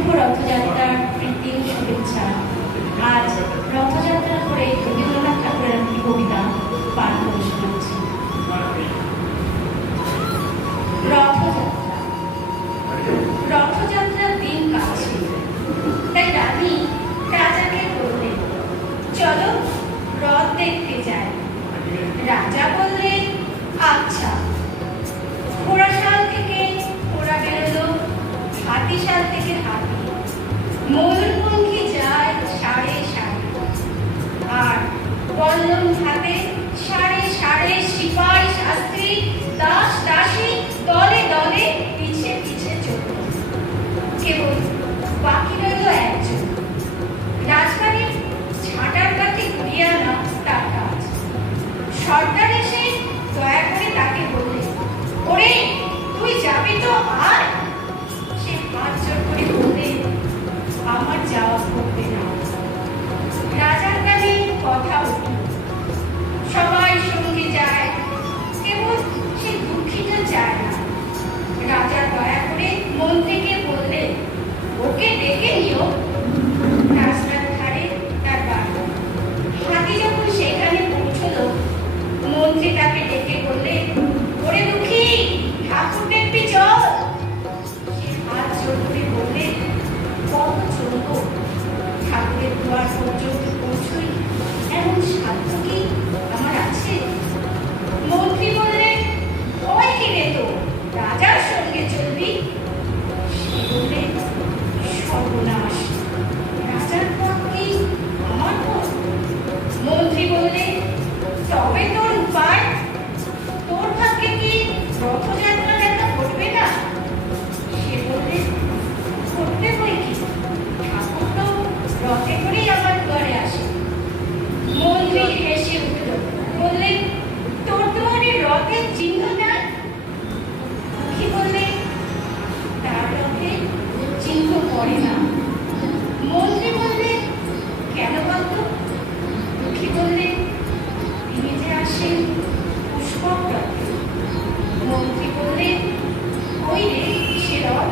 শুভ রথযাত্রার প্রীতি শুভেচ্ছা। আজ রথযাত্রা করে রবীন্দ্রনাথ ঠাকুরের একটি কবিতা পাঠ করে শোনাচ্ছি। রথযাত্রার দিন কাছে, তাই রানী রাজাকে বললেন, চলো রথ দেখতে যাই। রাজা বললেন, আচ্ছা। ঘোড়াশাল থেকে ঘোড়া বেরোলো, হাতিশাল থেকে হাতি, ময়ূরপঙ্খী যায় সাড়ে সাড়ে, আর বল্লম হাতে সাড়ে সাড়ে সিপাই শাস্ত্রী দাস দাসী দলে দলে পিছে পিছে চলল। কেবল বাকি রইল একজন, রাজবাড়ির ঝাঁটার কাছে ঘুরিয়ে আনা তার কাজ। সর্দার এসে দয়া করে তাকে বললেন, ওরে তুই যাবি তো আয়। সে হাত জোর করে বললে, আমার যাওয়া হবে না। রাজার কানে কথা উঠল, সবাই সঙ্গে যায়, কেবল সে দুঃখীটা যায় না। রাজা দয়া করে মন্ত্রীকে বললেন, ওকে ডেকে নিও। রাস্তার ধারে তার বাড়ি। হাতি যখন সেখানে পৌঁছলো, মন্ত্রী তাকে ডেকে বললেন, ওরে দুঃখী, ঠাকুর দেখবি চল। সে হাত জোর করে বললেন, কত চলবো? ঠাকুরের দুয়ার পর্যন্ত পৌঁছই এমন সাধ্য কি আমার আছে? মন্ত্রী বললেন, ওই কিনে তো রাজার সঙ্গে চলবি। সে বললেন, সর্বনাশ, রাজার পথ কি আমার পথ? মন্ত্রী বললেন, তবে তোর উপায়? তোর ভাগ্যে কি রথযাত্রা দেখা ঘটবে না? সে বললেন, ঘটবে বই কি, ঠাকুর তো রথে করেই আমার ঘরে আসে। মন্ত্রী হেসে উঠল, বললেন, তোর দুয়ারে রথের চিহ্ন নাই? দুঃখী বললেন, তার রথে চিহ্ন পড়ে না। মন্ত্রী বললেন, কেন বলতো? দুঃখী বললেন, তিনি যে আসেন পুষ্পক রথে। মন্ত্রী বললেন, ওই রে সে রথ।